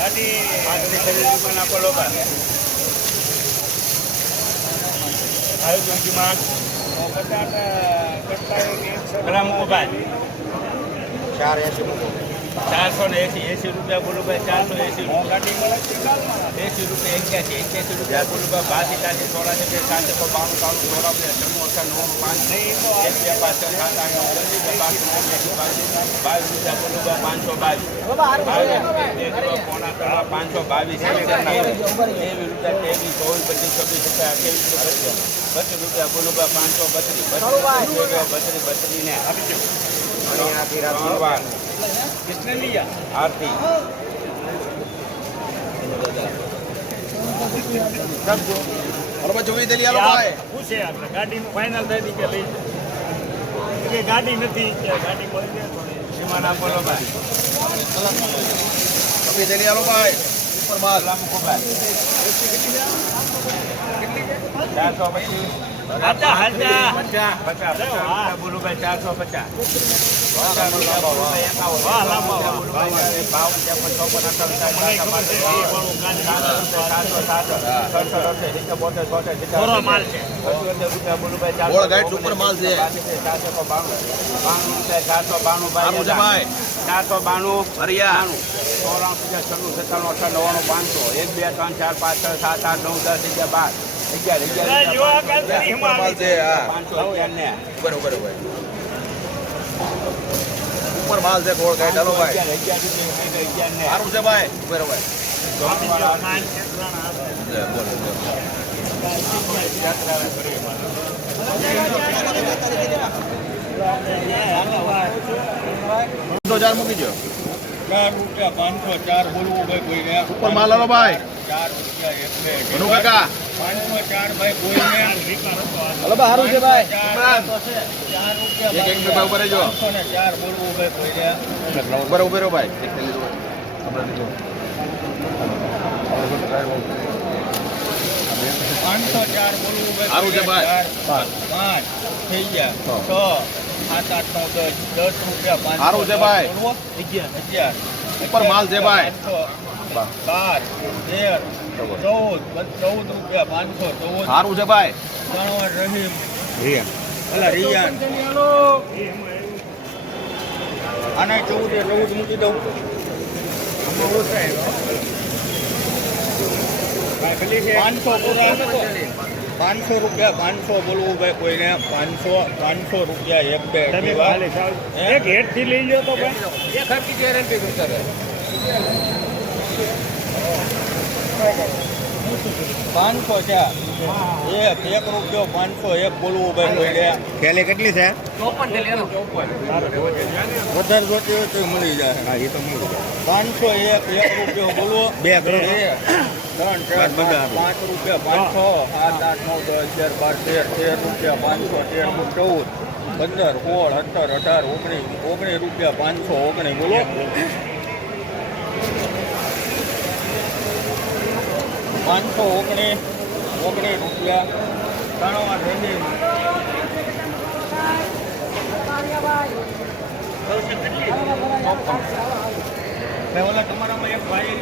પાંચની ખરીદી પણ આપો લોકો આયુર્વેદમાં ગ્રામ ઊભા ચાર એસી મૂકો ચારસો ને એસી એસી રૂપિયા બોલું ભાઈ ચારસો એસી એસી રૂપિયા એક્યાસી એક્યાસી રૂપિયા બોલું ભાઈ બાસી ચાલીસ ચોરાસી બે સાતસો બાણું સોળા ચોરાસી જમ્મુ અઠા નવ પાંચ એક બે પાંચ છ સાત આઠ નવ દસ ચૌદ પંદર બાવીસ રૂપિયા બોલું ભાઈ પાંચસો બાવીસ પોણા ત્રણ પાંચસો બાવીસ ત્રેવીસ રૂપિયા ત્રેવીસ ચોવીસ પચીસ છવ્વીસ રૂપિયા અઠ્યાવીસ બત્રીસ રૂપિયા બોલું ભાઈ પાંચસો બત્રીસ બત્રીસ બત્રીસ ને ત્રણ વાર આરતી. लिया आरती જોઈ દેલી હાલો ભાઈ પૂછે આપણે ગાડીનું ફાઇનલ થઈ હતી કે લઈ. કે ગાડી નથી કે ગાડી મળી જાય થોડી. સીમાના બોલો ભાઈ જોઈ દેલી હાલો ભાઈ. ઉપર માલ લાંબા મને ખબર છે, ગાડી માલ છે. પંચોતેર રૂપિયા બોલો ભાઈ ચારસો બાણું. ચોરાણું પચાસ છન્નું સત્તાણું અઠાણું નવ્વાણું પાંચસો એક બે ત્રણ ચાર પાંચ છ સાત આઠ નવ દસ અગિયાર બાર. ઉપર માલ છે ગોળ કઈ ચાલો ભાઈ સારું છે ભાઈ પાંચસો મૂકી દો ચાર રૂપિયા પાંચસો ચાર બોલવું ભાઈ કોઈ ઉપર માલ હાલો ભાઈ. ચાર રૂપિયા એટલે કાકા. હાલો સારું છે ભાઈ એક એક રૂપિયા ઉપર જો ઉપર ઉભેરો ભાઈ એક લીધું હોય. આપણે લીધું. પાંચસો ચાર બોલવું સારું છે ભાઈ. પાંચ થઈ ગયા છ સાત આઠ નવ દસ દસ રૂપિયા સારું છે ભાઈ. અગિયાર અગિયાર ઉપર માલ છે ભાઈ. બાર તેર ચૌદ ચૌદ રૂપિયા પાંચસો ચૌદ. સારું છે ભાઈ. રહીમ. અલા રિયાન. આને ચૌદ એ ચૌદ મૂકી દઉં. પાંચસો પૂરા પાંચસો રૂપિયા પાંચસો બોલવું ભાઈ કોઈને. પાંચસો પાંચસો રૂપિયા એક બે? એક હેઠથી લઈ લો તો ભાઈ. એક હરકી ગેરંટી સર પાંચસો છે. એક એક રૂપિયો પાંચસો એક બોલવું ભાઈ કોઈને થેલી કેટલી છે? વધારે જોતી હોય તો મળી જાય. હા એ તો મળી જાય. પાંચસો એક એક રૂપિયો બોલવો. બે. ત્રણ ચાર પાંચ રૂપિયા પાંચસો. સાત આઠ નવ દસ અગિયાર બાર તેર તેર રૂપિયા પાંચસો તેર ચૌદ પંદર સોળ સત્તર અઢાર ઓગણીસ ઓગણીસ રૂપિયા પાંચસો ઓગણીસ બોલો. પાંચસો ઓગણીસ ઓગણીસ રૂપિયા ત્રણ રેડી ઓલા તમારામાં એક ભાઈ